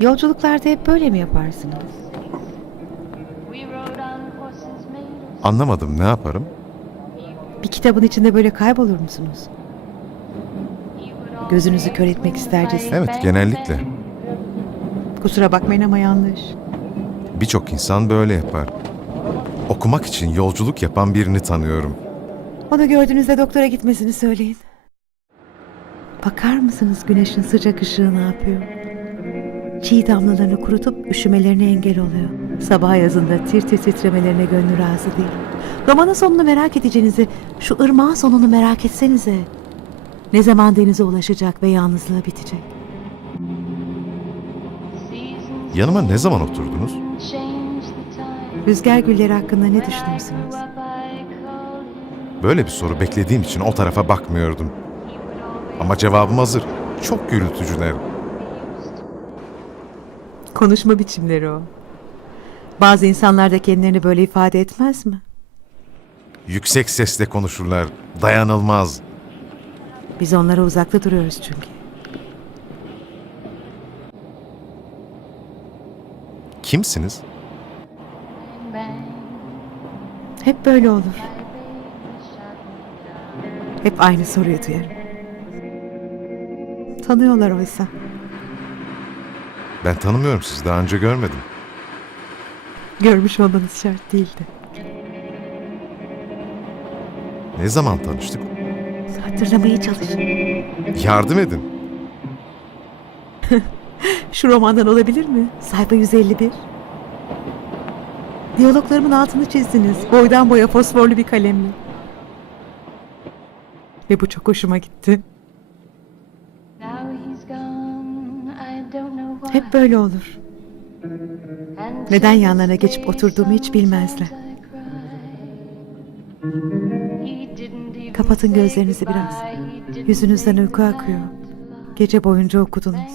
Yolculuklarda hep böyle mi yaparsınız? Anlamadım ne yaparım? Bir kitabın içinde böyle kaybolur musunuz? Gözünüzü kör etmek istercesine. Evet genellikle. Kusura bakmayın ama yanlış. Birçok insan böyle yapar. Okumak için yolculuk yapan birini tanıyorum. Onu gördüğünüzde doktora gitmesini söyleyin. Bakar mısınız güneşin sıcak ışığı ne yapıyor? Çiğ damlalarını kurutup üşümelerine engel oluyor. Sabah yazında tir tir titremelerine gönlü razı değil. Romanın sonunu merak edeceğinizi, şu ırmağın sonunu merak etsenize. Ne zaman denize ulaşacak ve yalnızlığı bitecek? Yanıma ne zaman oturdunuz? Rüzgar gülleri hakkında ne düşünüyorsunuz? Böyle bir soru beklediğim için o tarafa bakmıyordum. Ama cevabım hazır. Çok gürültücüler. Konuşma biçimleri o. Bazı insanlar da kendilerini böyle ifade etmez mi? Yüksek sesle konuşurlar. Dayanılmaz. Biz onlara uzakta duruyoruz çünkü. Kimsiniz? Hep böyle olur. Hep aynı soruyu duyarım. Tanıyorlar oysa. Ben tanımıyorum sizi daha önce görmedim. Görmüş olmanız şart değildi. Ne zaman tanıştık? Hatırlamaya çalışın. Yardım edin. Şu romandan olabilir mi? Sayfa 151. Diyaloglarımın altını çizdiniz. Boydan boya fosforlu bir kalemle. Ve bu çok hoşuma gitti. Hep böyle olur. Neden yanlarına geçip oturduğumu hiç bilmezler. Kapatın gözlerinizi biraz. Yüzünüzden uyku akıyor. Gece boyunca okudunuz.